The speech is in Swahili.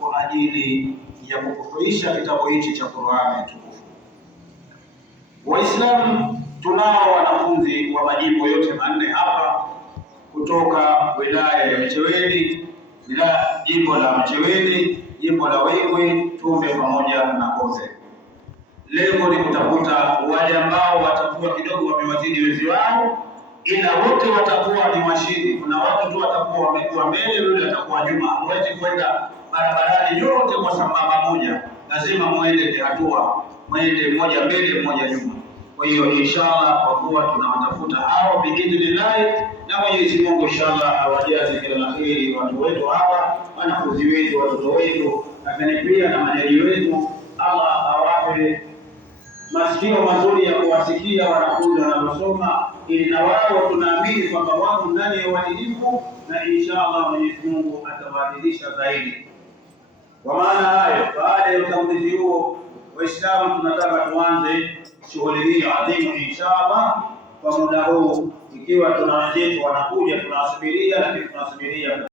kwa ajili ya kukufurisha kitabu hichi cha Qur'ani tukufu. Waislamu tunao wanafunzi wa majimbo yote manne hapa kutoka wilaya ya Micheweni, jimbo la Micheweni, jimbo la Wengwi, Tumbe pamoja na Koze. Lengo ni kutafuta wale ambao watakuwa kidogo wamewazidi wezi wao, ila wote watakuwa ni washindi. Kuna watu tu watakuwa wamekuwa mbele, yule atakuwa nyuma. Huwezi kwenda barabarani yote kwa sambamba moja, lazima muende hatua, mwende mmoja mbele mmoja nyuma. Kwa hiyo inshallah, kwa kuwa tunawatafuta hao biidhnillah, na Mwenyezi Mungu inshallah awajaze kila la kheri watu wetu hapa, wanafunzi wetu, watoto wetu, lakini pia na majaji wetu. Allah awape masikio mazuri ya kuwasikia wanafunzi wanaosoma, ili na wao tunaamini kwamba wako ndani ya uadilifu, na inshallah Mwenyezi Mungu atawaadilisha zaidi. Kwa maana hayo, baada ya utangulizi huo, Waislamu tunataka tuanze shughuli hii adhimu inshallah kwa muda huu, ikiwa tuna wenzetu wanakuja tunawasubiria, lakini tunasubiria